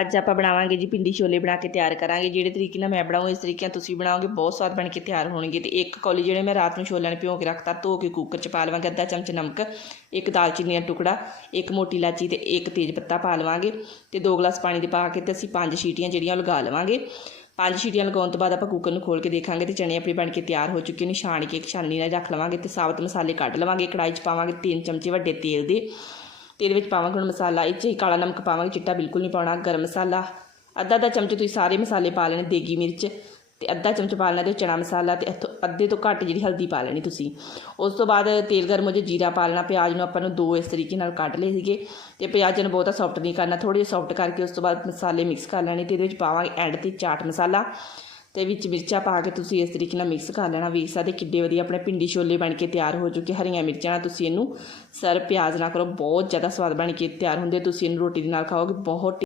ਅੱਜ ਆਪਾਂ ਬਣਾਵਾਂਗੇ ਜੀ ਪਿੰਡੀ ਛੋਲੇ ਬਣਾ ਕੇ ਤਿਆਰ ਕਰਾਂਗੇ। ਜਿਹੜੇ ਤਰੀਕੇ ਨਾਲ ਮੈਂ ਬਣਾਉਂ ਇਸ ਤਰੀਕੇ ਨਾਲ ਤੁਸੀਂ ਬਣਾਓਗੇ, ਬਹੁਤ ਸਵਾਦ ਬਣ ਕੇ ਤਿਆਰ ਹੋਣਗੇ। ਤੇ ਇੱਕ ਕੌਲੀ ਜਿਹੜੇ ਮੈਂ ਰਾਤ ਨੂੰ ਛੋਲਿਆਂ ਨੂੰ ਭਿਓ ਕੇ ਰੱਖਤਾ, ਧੋ ਕੇ ਕੁੱਕਰ 'ਚ ਪਾ ਲਵਾਂਗੇ, ਅੱਧਾ ਚਮਚ ਨਮਕ, ਇੱਕ ਦਾਲਚੀਨੀ ਦਾ ਟੁਕੜਾ, ਇੱਕ ਮੋਟੀ ਇਲਾਚੀ ਤੇ ਇੱਕ ਤੇਜ ਪੱਤਾ ਪਾ ਲਵਾਂਗੇ। ਤੇ ਦੋ ਗਲਾਸ ਪਾਣੀ ਦੇ ਪਾ ਕੇ ਤੇ ਅਸੀਂ ਪੰਜ ਸੀਟੀਆਂ ਜਿਹੜੀਆਂ ਉਹ ਲਗਾ ਲਵਾਂਗੇ। ਪੰਜ ਸੀਟੀਆਂ ਲਗਾਉਣ ਤੋਂ ਬਾਅਦ ਆਪਾਂ ਕੁੱਕਰ ਨੂੰ ਖੋਲ ਕੇ ਦੇਖਾਂਗੇ ਤੇ ਚਣੇ ਆਪਣੇ ਬਣ ਕੇ ਤਿਆਰ ਹੋ ਚੁੱਕੇ ਨੇ, ਛਾਣ ਕੇ ਇੱਕ ਛਾਨਣੀ ਨਾਲ ਰੱਖ ਲਵਾਂਗੇ ਤੇ ਸਾਬਤ ਮਸਾਲੇ ਕੱਢ ਲਵਾਂਗੇ ਕੜਾਈ 'ਚ ਪਾਵਾਂਗੇ ਤਿੰਨ ਚਮਚੇ ਵੱਡੇ ਤੇਲ ਦੇ। ਤੇ ਇਹਦੇ ਵਿੱਚ ਪਾਵਾਂਗੇ ਹੁਣ ਮਸਾਲਾ, ਇਹ 'ਚ ਹੀ ਕਾਲਾ ਨਮਕ ਪਾਵਾਂਗੇ, ਚਿੱਟਾ ਬਿਲਕੁਲ ਨਹੀਂ ਪਾਉਣਾ, ਗਰਮ ਮਸਾਲਾ। ਅੱਧਾ ਅੱਧਾ ਚਮਚ ਤੁਸੀਂ ਸਾਰੇ ਮਸਾਲੇ ਪਾ ਲੈਣੇ, ਦੇਗੀ ਮਿਰਚ, ਤੇ ਅੱਧਾ ਚਮਚ ਪਾ ਲੈਣਾ ਤੇ ਚਣਾ ਮਸਾਲਾ ਤੇ ਅੱਧੇ ਤੋਂ ਘੱਟ ਜਿਹੜੀ ਹਲਦੀ ਪਾ ਲੈਣੀ ਤੁਸੀਂ। ਉਸ ਤੋਂ ਬਾਅਦ ਤੇਲ ਗਰਮ ਹੋ ਜੇ ਜੀਰਾ ਪਾ ਲੈਣਾ, ਪਿਆਜ਼ ਨੂੰ ਆਪਾਂ ਨੂੰ ਦੋ ਇਸ ਤਰੀਕੇ ਨਾਲ ਕੱਟ ਲਏ ਸੀਗੇ। ਤੇ ਪਿਆਜ਼ ਨੂੰ ਬਹੁਤਾ ਸੌਫਟ ਨਹੀਂ ਕਰਨਾ, ਥੋੜ੍ਹੇ ਜਿਹੇ ਸੌਫਟ ਕਰਕੇ ਉਸ ਤੋਂ ਬਾਅਦ ਮਸਾਲੇ ਮਿਕਸ ਕਰ ਲੈਣੇ, ਤੇ ਇਹਦੇ ਵਿੱਚ ਪਾਵਾਂਗੇ ਐਂਡ ਤੇ ਚਾਟ ਮਸਾਲਾ। ਤੇ ਵਿੱਚ ਮਿਰਚਾਂ ਪਾ ਕੇ ਤੁਸੀਂ ਇਸ ਤਰੀਕੇ ਨਾਲ ਮਿਕਸ ਕਰ ਲੈਣਾ। ਵੇਖ ਸਕਦੇ ਕਿੱਡੇ ਵਧੀਆ ਆਪਣੇ ਪਿੰਡੀ ਛੋਲੇ ਬਣ ਕੇ ਤਿਆਰ ਹੋ ਚੁੱਕੇ। ਹਰੀਆਂ ਮਿਰਚਾਂ ਨਾਲ ਤੁਸੀਂ ਇਹਨੂੰ ਸਰਵ ਪਿਆਜ਼ ਨਾਲ ਕਰੋ। ਬਹੁਤ ਜ਼ਿਆਦਾ ਸਵਾਦ ਬਣ ਕੇ ਤਿਆਰ ਹੁੰਦੇ। ਤੁਸੀਂ ਇਹਨੂੰ ਰੋਟੀ ਦੇ ਨਾਲ ਖਾਓਗੇ। ਬਹੁਤ